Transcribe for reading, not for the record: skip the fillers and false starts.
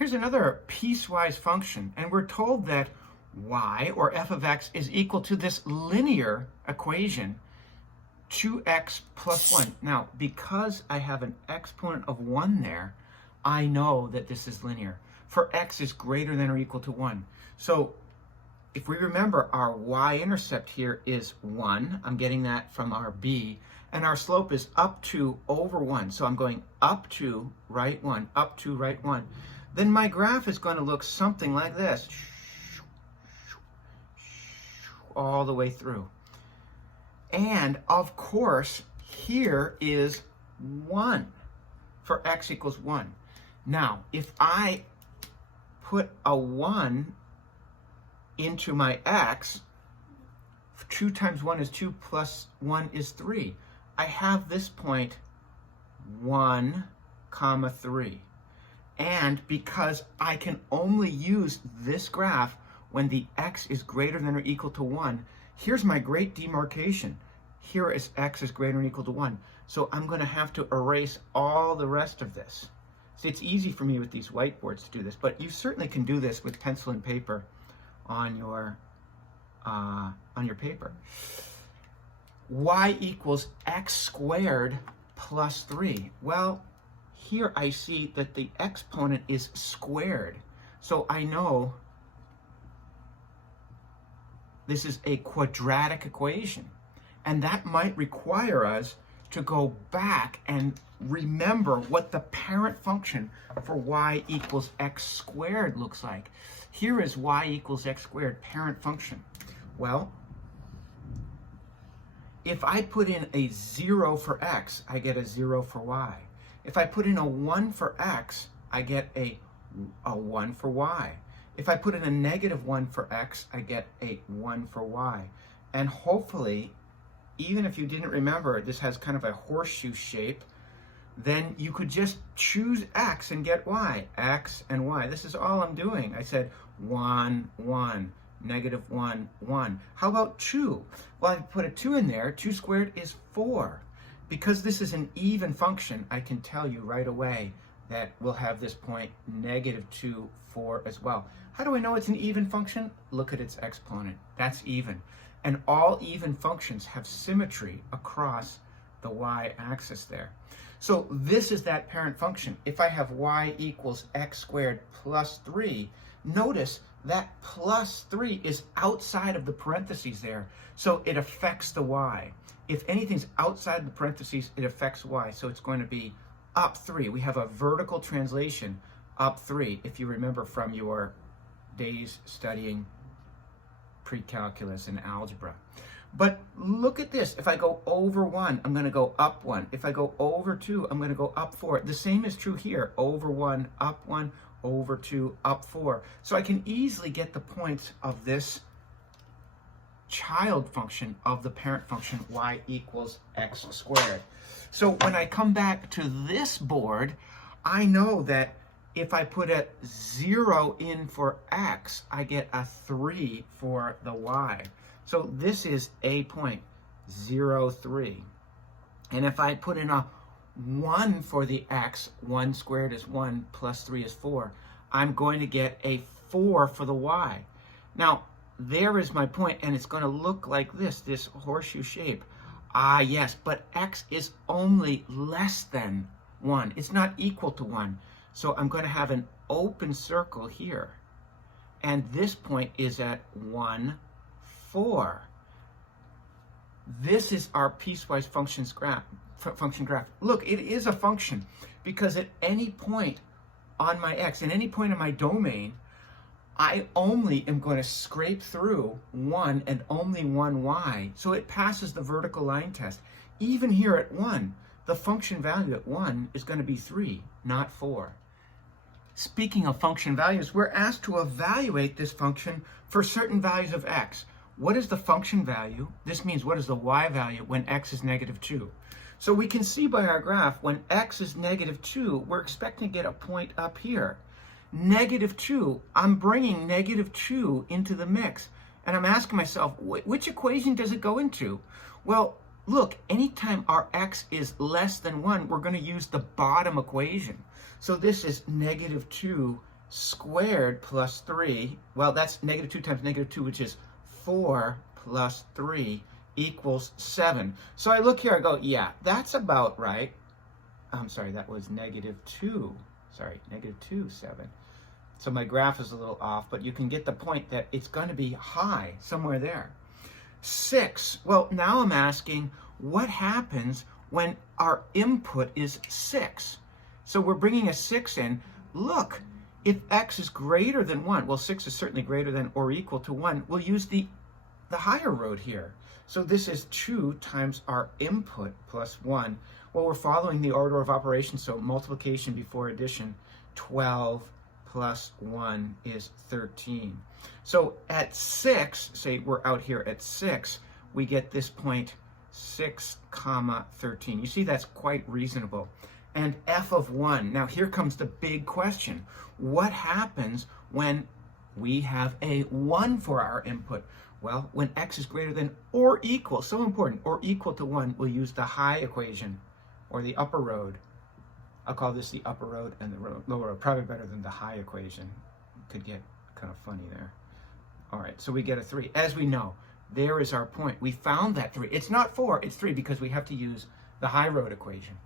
Here's another piecewise function, and we're told that y, or f of x, is equal to this linear equation, 2x plus 1. Now, because I have an exponent of 1 there, I know that this is linear. For x is greater than or equal to 1. So if we remember, our y-intercept here is 1. I'm getting that from our b. And our slope is up 2 over 1. So I'm going up 2, right 1, up 2, right 1. Then my graph is going to look something like this, all the way through. And of course, here is 1 for x equals 1. Now, if I put a 1 into my x, 2 times 1 is 2 plus 1 is 3. I have this point 1, 3. And because I can only use this graph when the x is greater than or equal to 1, here's my great demarcation. Here is x is greater than or equal to 1. So I'm going to have to erase all the rest of this. See, it's easy for me with these whiteboards to do this, but you certainly can do this with pencil and paper on your paper. Y equals x squared plus 3. Well, here I see that the exponent is squared. So I know this is a quadratic equation. And that might require us to go back and remember what the parent function for y equals x squared looks like. Here is y equals x squared, parent function. Well, if I put in a 0 for x, I get a 0 for y. If I put in a 1 for x, I get a 1 for y. If I put in a negative 1 for x, I get a 1 for y. And hopefully, even if you didn't remember, this has kind of a horseshoe shape, then you could just choose x and get y. X and y. This is all I'm doing. I said 1, 1, negative 1, 1. How about 2? Well, I put a 2 in there. 2 squared is 4. Because this is an even function, I can tell you right away that we'll have this point negative 2, 4 as well. How do I know it's an even function? Look at its exponent. That's even. And all even functions have symmetry across the y-axis there. So this is that parent function. If I have y equals x squared plus 3, notice that plus 3 is outside of the parentheses there. So it affects the y. If anything's outside the parentheses, it affects y. So it's going to be up 3. We have a vertical translation, up 3, if you remember from your days studying pre-calculus and algebra. But look at this. If I go over 1, I'm going to go up 1. If I go over 2, I'm going to go up 4. The same is true here. Over 1, up 1, over 2, up 4. So I can easily get the points of this child function of the parent function y equals x squared. So when I come back to this board, I know that if I put a 0 in for x, I get a 3 for the y. So this is a point, 0, 3. And if I put in a 1 for the x, 1 squared is 1 plus 3 is 4, I'm going to get a 4 for the y. Now, there is my point, and it's going to look like this horseshoe shape. Ah, yes, but x is only less than 1. It's not equal to 1. So I'm going to have an open circle here. And this point is at 1, 4. This is our piecewise function graph. Look, it is a function because at any point on my x, at any point in my domain, I only am going to scrape through 1 and only 1 y. So it passes the vertical line test. Even here at 1, the function value at 1 is going to be 3, not 4. Speaking of function values, we're asked to evaluate this function for certain values of x. What is the function value? This means what is the y value when x is negative 2? So we can see by our graph, when x is negative 2, we're expecting to get a point up here. Negative 2, I'm bringing negative 2 into the mix. And I'm asking myself, which equation does it go into? Well, look, anytime our x is less than 1, we're going to use the bottom equation. So this is negative 2 squared plus 3, well, that's negative 2 times negative 2, which is 4 plus 3 equals 7. So I look here, I go, yeah, that's about right. I'm sorry, that was negative 2. Sorry, negative 2, 7. So my graph is a little off, but you can get the point that it's going to be high, somewhere there. 6, well, now I'm asking, what happens when our input is 6? So we're bringing a 6 in. Look, if x is greater than 1, well, 6 is certainly greater than or equal to 1, we'll use the higher road here. So this is 2 times our input plus 1. Well, we're following the order of operations, so multiplication before addition. 12 plus 1 is 13. So at 6, say we're out here at 6, we get this point 6, 13. You see, that's quite reasonable. And f of 1. Now here comes the big question. What happens when we have a 1 for our input? Well, when x is greater than or equal, so important, or equal to 1, we'll use the high equation, or the upper road. I'll call this the upper road and the lower road. Probably better than the high equation. Could get kind of funny there. All right, so we get a 3. As we know, there is our point. We found that 3. It's not 4, it's 3, because we have to use the high road equation.